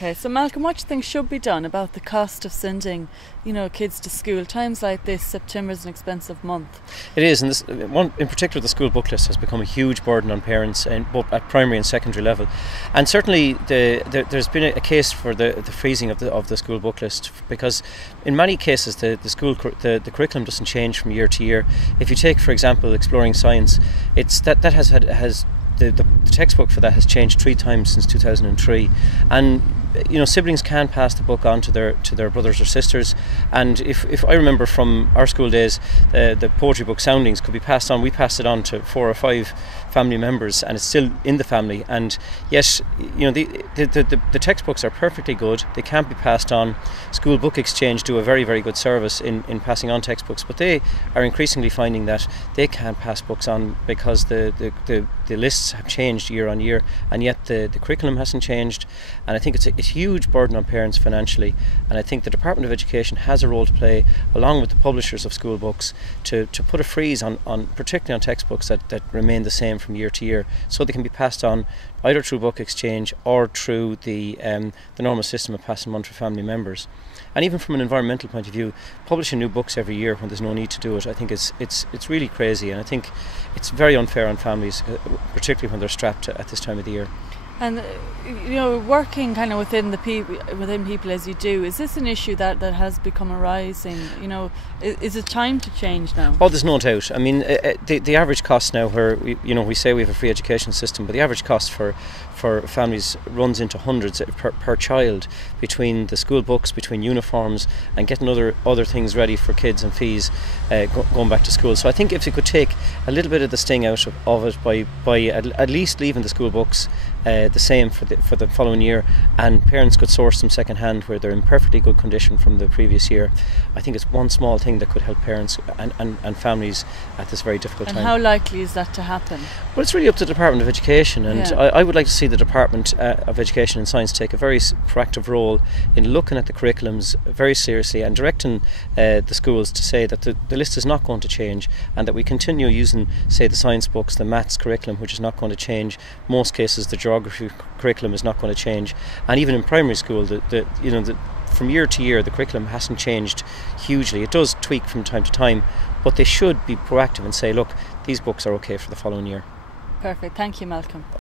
Okay, so Malcolm, what do you think should be done about the cost of sending, kids to school? Times like this, September is an expensive month. It is, and this one in particular, the school book list has become a huge burden on parents, and both at primary and secondary level. And certainly, there's been a case for the freezing of the school book list, because in many cases the curriculum doesn't change from year to year. If you take, for example, Exploring Science, the textbook for that has changed 3 times since 2003, and siblings can pass the book on to their brothers or sisters. And if I remember from our school days, the poetry book Soundings could be passed on. We passed it on to 4 or 5 family members, and it's still in the family. And yet, the textbooks are perfectly good. They can't be passed on. School Book Exchange do a very, very good service in passing on textbooks, but they are increasingly finding that they can't pass books on because the lists have changed year on year, and yet the curriculum hasn't changed. And I think it's a huge burden on parents financially, and I think the Department of Education has a role to play, along with the publishers of school books, to put a freeze on particularly on textbooks that remain the same from year to year, so they can be passed on either through book exchange or through the normal system of passing them on to family members. And even from an environmental point of view, publishing new books every year when there's no need to do it, I think it's really crazy, and I think it's very unfair on families, particularly when they're strapped at this time of the year. And working kind of within people as you do, is this an issue that has become arising? Is it time to change now? Oh, there's no doubt. I mean, the average cost now, where we say we have a free education system, but the average cost for families runs into hundreds per child, between the school books, between uniforms, and getting other things ready for kids and fees going back to school. So I think if you could take a little bit of the sting out of it by at least leaving the school books the same for the following year, and parents could source them second hand where they're in perfectly good condition from the previous year, I think it's one small thing that could help parents and families at this very difficult time. And how likely is that to happen? Well, it's really up to the Department of Education, and I would like to see the Department of Education and Science take a very proactive role in looking at the curriculums very seriously and directing the schools to say that the list is not going to change, and that we continue using, say, the science books, the maths curriculum, which is not going to change. Most cases the geography curriculum is not going to change, and even in primary school from year to year the curriculum hasn't changed hugely. It does tweak from time to time, but they should be proactive and say, look, these books are okay for the following year. Perfect. Thank you, Malcolm.